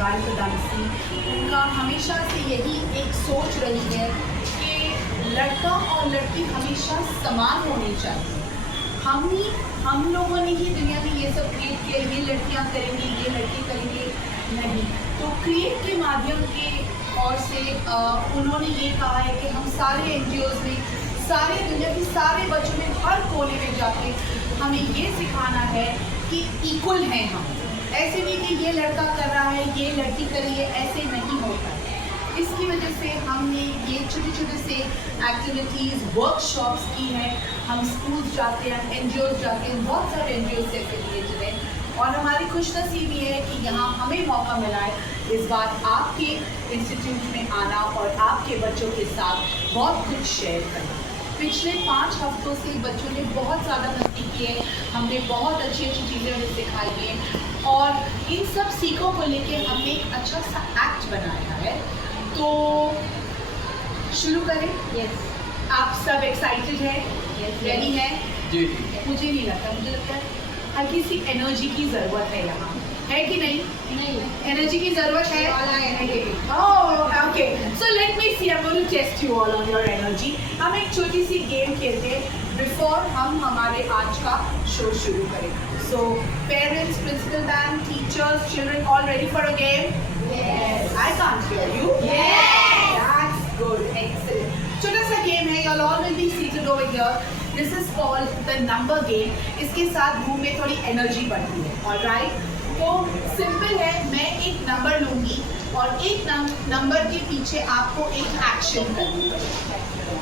Israel कदामसी, उनका हमेशा से यही एक सोच रही है कि लड़का और लड़की हमेशा समान होनी चाहिए। हम लोगों ने ही दुनिया में ये सब क्रिएट किया, ये लड़कियां करेंगी, ये लड़के करेंगे, नहीं। तो क्रिएट के माध्यम के और से उन्होंने ये कहा है कि हम सारे NGOs में, सारे दुनिया के सारे बच्चों में, हर कोने में जाके हमें ये सिखाना है कि इक्वल हैं हम। ऐसे नहीं कि ये लड़का कर रहा है, ये लड़की कर रही है, ऐसे नहीं होता है। इसकी वजह से हमने ये छोटे छोटे से एक्टिविटीज़, वर्कशॉप्स की हैं। हम स्कूल जाते हैं, NGOs जाते हैं, बहुत सारे NGOs से एफिलिएटेड हैं और हमारी खुशनसीबी है कि यहाँ हमें मौका मिला है इस बार आपके इंस्टीट्यूट में आना और आपके बच्चों के साथ बहुत कुछ शेयर करना। पिछले 5 हफ्तों से बच्चों ने बहुत ज़्यादा मस्ती की है, हमने बहुत अच्छी अच्छी चीज़ें उन्हें सिखाई हैं और इन सब सीखों को लेके हमने एक अच्छा सा एक्ट बनाया है। तो शुरू करें? यस। आप सब एक्साइटेड हैं? रेडी हैं? जी। मुझे नहीं लगता, मुझे लगता है हल्की सी एनर्जी की ज़रूरत है यहाँ, है कि नहीं? नहीं। एनर्जी की ज़रूरत है? Okay, so let me see, I am going to test you all on your energy. हम एक छोटी सी गेम खेलते हैं बिफोर हम हमारे आज का शो शुरू करें। So parents, principal ma'am, teachers, children, all ready for a game? Yes. I can't hear you. Yes. That's good. Excellent. छोटा सा गेम है. You'll all will be seated over here. This is called the number game. इसके साथ मुंह में थोड़ी energy बढ़ती है. All right? तो सिंपल है. मैं एक नंबर लूँगी और एक नंबर के पीछे आपको एक एक्शन करनी है.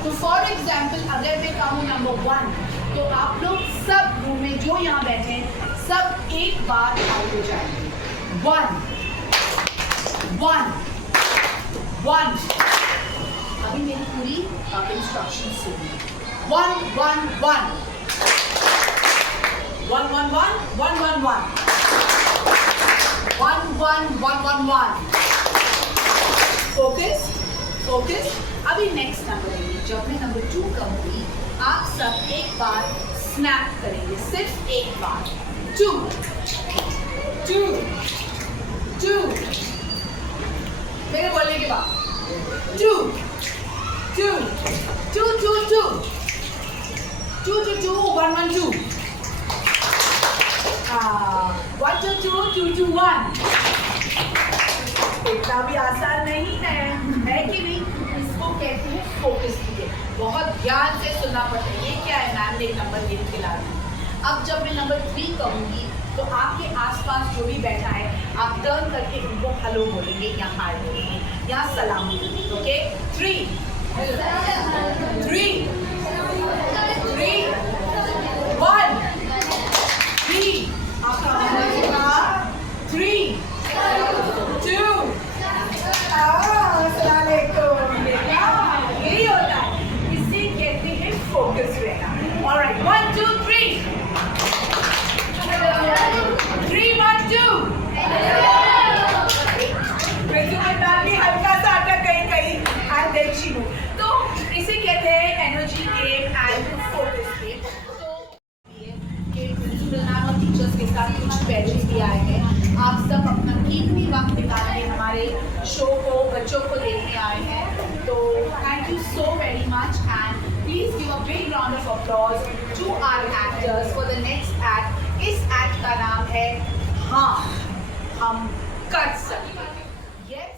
तो फॉर एग्जाम्पल अगर मैं कहूँ नंबर 1, तो आप लोग सब रूम में जो यहाँ बैठे हैं सब एक बार आउट हो जाएंगे. 1 1 अभी मेरी पूरी इंस्ट्रक्शन सुनिए. 1 1 1 1 1 1 1 1 1 1 1 1 1 1. फोकस. अभी नेक्स्ट नंबर लेंगे. जब मैं नंबर 2 कहूँगी आप सब एक बार स्नैप करेंगे, सिर्फ एक बार. 2 2 2 मेरे बोलने के बाद 2 2 2 2 2 2 2 2 1 1 2 1 2 2 2 2 1. इतना भी आसान नहीं है कि नहीं? इसको कहते हैं फोकस कीजिए. बहुत ध्यान से सुनना पड़ता है. ये क्या है? मैम ने एक नंबर गेम खिला दी. अब जब मैं नंबर 3 कहूँगी तो आपके आसपास जो भी बैठा है आप टर्न करके उनको हेलो बोलेंगे या हाय बोलेंगे या सलाम बोलेंगे. ओके? 3 3 3 1 3. आपका होगा 3 2. अस्सलाम वालेकुम. यही होता है. इसे कहते हैं फोकस रहना. ऑलराइट, 1 2 3 3 1 2. हल्का सा अटक कहीं and then she moved. तो इसे कहते हैं energy game and focus game. तो ये प्रिंसिपल मैम और टीचर्स के साथ कुछ बैचेस भी आए हैं. आप सब अपना कीमती वक्त निकाल के हमारे शो को, बच्चों को देखने आए हैं. तो thank you so very much and please give a big round of applause to our actors for the next act. इस एक्ट का नाम है हाँ हम कर सकते हैं. यस.